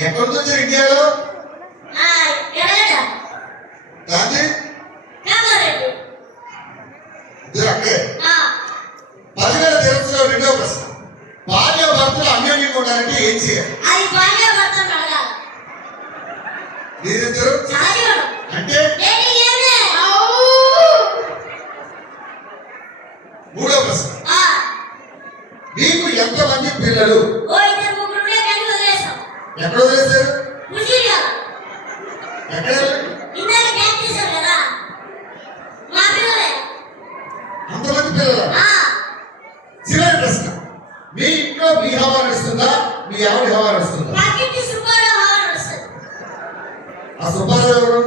ఎక్కడి నుంచి వచ్చారు ఇండియాలో? గాంధీ అక్కడే. 10,000 తెలుసులో రెండవ ప్రశ్న, భార్య భర్తలు అన్యోన్యంగా ఉండాలంటే ఏం చేయాలి? మీరిద్దరు అంటే మూడో ప్రశ్న, మీకు ఎంతమంది పిల్లలు? ఎక్కడ వదిలేశారు? ఎక్కడ? అంతమంది పిల్లలు. చివరి ప్రశ్న, మీ ఇంట్లో మీ హవా నడుస్తుందా, మీ ఆవిడ హవా నడుస్తుందా? ఆ సుబ్బారావు ఎవరు?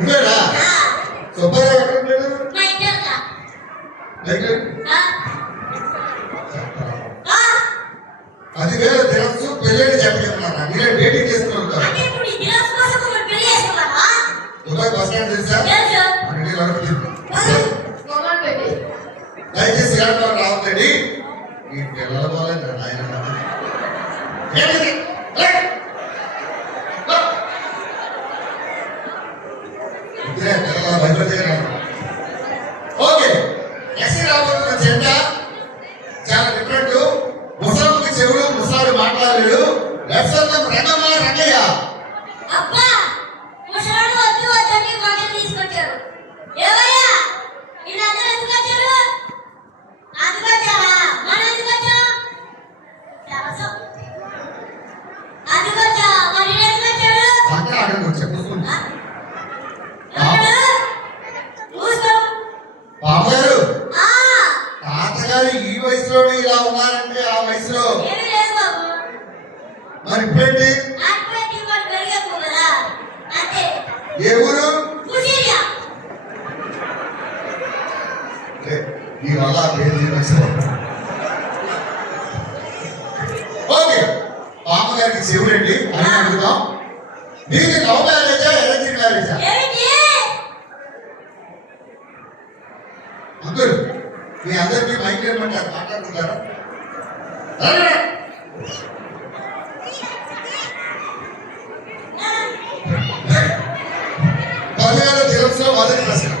ఉన్నాడా? సుబ్బారావు ఎక్కడ ఉంటాడు? 10,000 తెలుసు పెళ్ళి చెప్పగలుగుతారా? మీరే డేటింగ్ చేసుకుని ఉంటారు. దుబాయ్ బస్ స్టాండ్ తెలుసా? దయచేసి ఇలాంటి వాళ్ళు రావద్దండి. మీ పిల్లల పోలేదు ఆయన ఓకే. ఎస్సీ రాబోతున్న జెండా చాలా డిఫరెంట్. ముసలికి చెవులు, ముసలాడు మాట్లాడలేడు. లెఫ్ట్ రంగమ్మ రంగయ్య. బాబుగారు, తాతగారు ఈ వయసులోనే ఇలా ఉన్నారంటే ఆ వయసులో మరి ఇప్పుడేంటి? ఏ ఊరు? ఈ వల్ల ఓకే. బామ్మగారికి చెవులండి అని అడుగుతాం. మీకు లవ్ మ్యారేజా, అరేంజ్డ్ మ్యారేజా? అందరూ మీ అందరికీ మైక్ ఏమంటారు? మాట్లాడుకుంటారా? 10,000 తెలుసులో మొదటి ప్రశ్న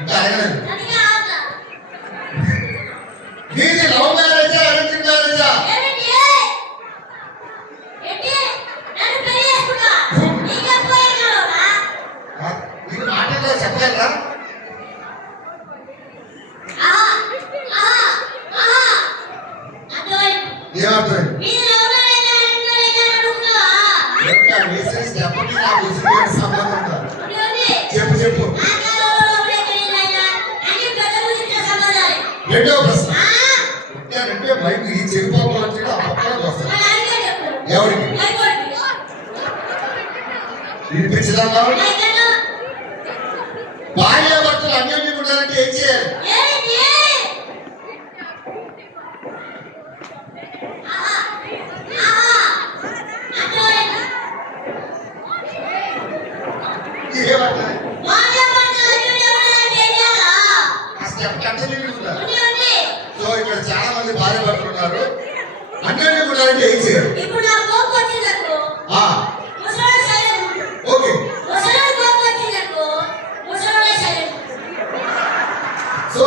ఇంకా అడగలేదు. మీది లవ్ మ్యారేజా, అరేంజ్డ్ మ్యారేజా? మీరు మాటల్లో చెప్పగలరా? ఏమర్థం? చెప్పు చెప్పు. రెండవ ప్రశ్న, అంటే బైక్ ఈ చెరుపాపలు వచ్చి ఆ పక్కన వస్తాయి. ఎవరికి వినిపించదా? భార్య భర్తలు అన్యోన్యంగా ఉండాలంటే ఏం చేయాలి? సో ఇక్కడ చాలా మంది భార్య భర్తలు ఉన్నారు. అన్యోన్యంగా ఉండాలంటే ఏం చేయాలి? ఓకే. సో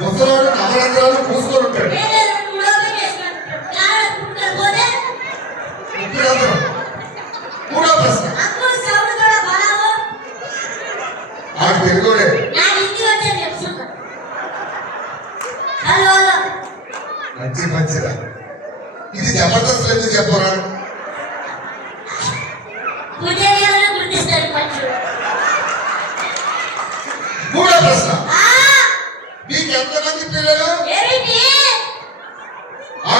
ముసలాడు నవరంధ్రాలు పూసుకొని ఉంటాడు. మూడో ప్రశ్న, ఆడు తెలుగుడే. మంచి మంచిదా. ఇది జబర్దస్త్ ఎందుకు చెప్పరా? మూడో ప్రశ్న, మీకు ఎంతమంది పిల్లలు? ఆ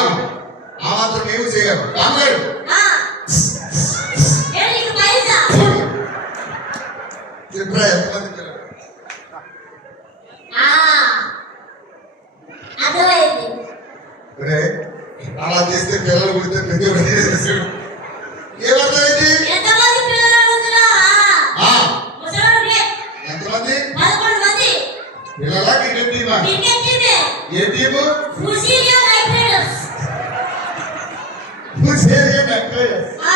మాత్రం మేము చేయగలం. రామగారు చెప్పరా ఎంతమంది పిల్లలు? అలా చేస్తే పిల్లలు పుడితే ప్రతి ఏమర్థమైంది? ఎంతమంది పిల్లల? క్రికెట్ టీమా? క్రికెట్ టీమే. ఏ టీము? ఫుజిలియా నైట్ రైడర్స్. ఫుజిలియా నైట్ రైడర్స్. ఆ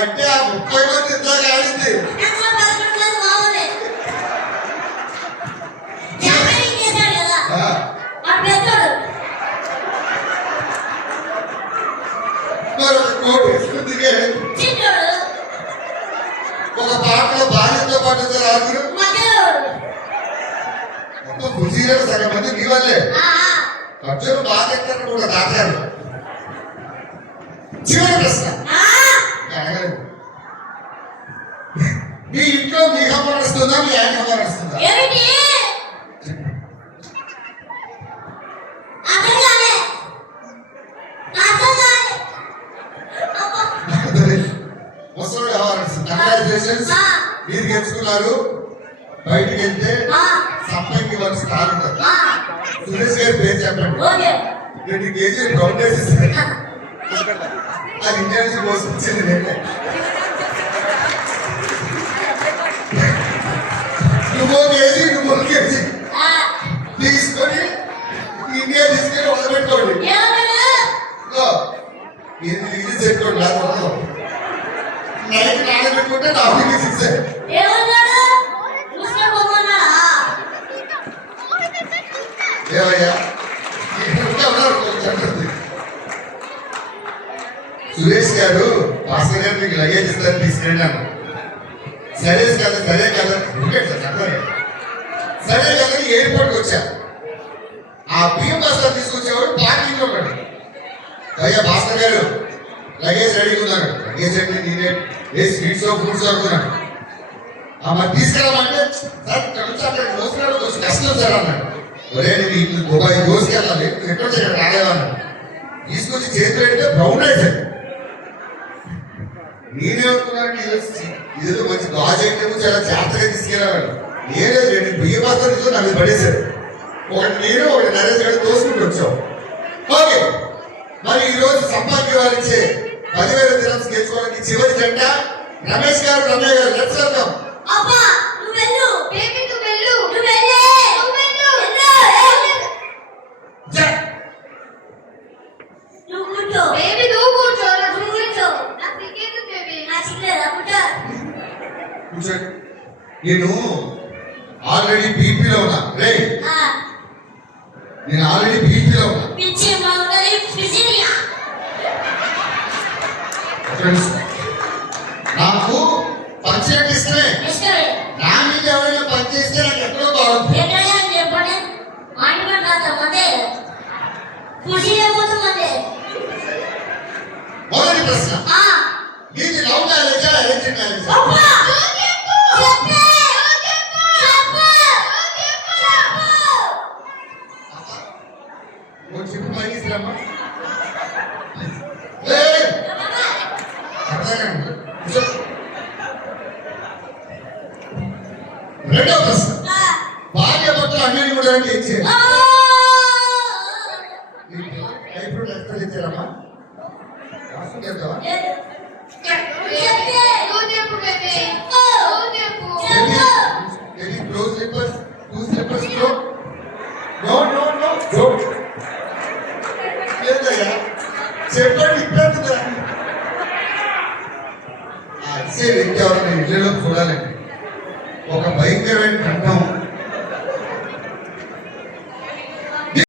అంటే ఆ 30 మంది ఇందాక ఆడింది. అక్కడ 11 మంది మామూలే. జామరింగ్ చేశాడు కదా. ఆ పెద్దోడు. మరి ఒక కోట్ వేసుకుని దిగాడు. చిన్నోడు. ఒక పాటలో భార్యతో పాటు ఇద్దరు ఆరుగురు. మధ్యలోడు. మొత్తం ఫుజిలియా సగం మంది మీ వాళ్ళే. ఆ ఖర్చులు బాగా ఎక్కడ కూడా దాచారు. చివరి ప్రశ్న. అడగలేదు. మీ ఇంట్లో మీ ఖబర్ వస్తుందా, మీ ఆయన ఖబర్ వస్తుందా? ఏమిటి? అర్థం కాలే. అర్థం కాలే. అబ్బా. ముసలి ఖబర్ వస్తుంది. కంగ్రాచులేషన్స్, మీరు గెలుచుకున్నారు. బయటికి వెళ్తే సంపంగి వన్ స్టార్ ఉంటుంది. సురేష్ గారి పేరు చెప్పండి. ఓకే. 20 కేజీలు గ్రౌండ్ వేసేసి అది ఇండియా నుంచి కోసం వచ్చింది. నువ్వు కేజీ నువ్వు కేజీ తీసుకొని ఇండియా తీసుకొని వదిలిపెట్టుకోండి. ఇది చెట్టుకోండి. నైట్ నానబెట్టుకుంటే నాకు సిక్స్. ఏమయ్యా సురేష్ గారు భాస్కర్ గారు మీకు లగేజ్ ఇస్తారు తీసుకెళ్ళాను. సరే కదా సరే కదా చెప్పండి. సరే కదా ఎయిర్పోర్ట్కి వచ్చా. ఆ బియ్యం బస్తా తీసుకొచ్చేవాడు పార్కింగ్ లో పడి అయ్యా భాస్కర్ గారు లగేజ్ రెడీగా ఉన్నాడు. లగేజ్ అంటే నేనే ఏ స్వీట్స్ ఫ్రూట్స్ అనుకున్నాడు. మరి తీసుకెళ్ళమంటే సార్ ఇక్కడ నుంచి అక్కడ దోసుకున్నాడు కొంచెం కష్టం సార్ అన్నాడు. ఒరే నీకు దుబాయ్ దోసుకెళ్ళాలి ఎక్కడ వచ్చి ఇక్కడ రాలేవన్నాడు. తీసుకొచ్చి చేతులు పెడితే బ్రౌన్ అయిపోయింది. నేనేమనుకున్నాను ఇదేదో మంచి గాజు అయితే చాలా జాగ్రత్తగా తీసుకెళ్ళాడు. నేనే 2 బియ్య బస్తాలు తీసుకొని నాకు పడేశారు. ఒకటి నేను ఒకటి నరేష్ గారు తోసుకుంటూ వచ్చాం. ఓకే, మరి ఈ రోజు సంపాద్య వారిచ్చే 10,000 దినాలు గెలుచుకోవడానికి చివరి జంట రమేష్ గారు, రమ్య గారు. Let's welcome. అబ్బా నువ్వు వెళ్ళు. బేబీ నువ్వు వెళ్ళు. నువ్వు వెళ్ళు. నువ్వు కూర్చో. బేబీ నువ్వు కూర్చో. నువ్వు కూర్చో. నా క్రికెట్ బేబీ. నా చిల్లరా కూర్చో. కూర్చోండి. నేను ఆల్రెడీ బీపీలో ఉన్నా. రే నేను ఆల్రెడీ బీపీలో ఉన్నా. పిచ్చి మౌనరి ఫిజిలియా. నాకు పంచేయండి ఇష్టమే. ఇష్టమే. నా మీద ఎవరైనా పనిచేస్తే నాకు ఎక్కడో బాగుంది. ఎక్కడైనా చెప్పండి. మాట్లాడ రాదే ఫిజిలియా పోతుందంటే. మొదటి ప్రశ్న, మీది లవ్ మ్యారేజా అరేంజ్ మ్యారేజా? అబ్బా చెప్పు పైకిస్తామా? రెండవ ప్రశ్న, భార్య భర్తలు అన్నిటి కూడా ఏం చేయాలి? ఇప్పుడు ఎక్కడ ఇచ్చారమ్మా?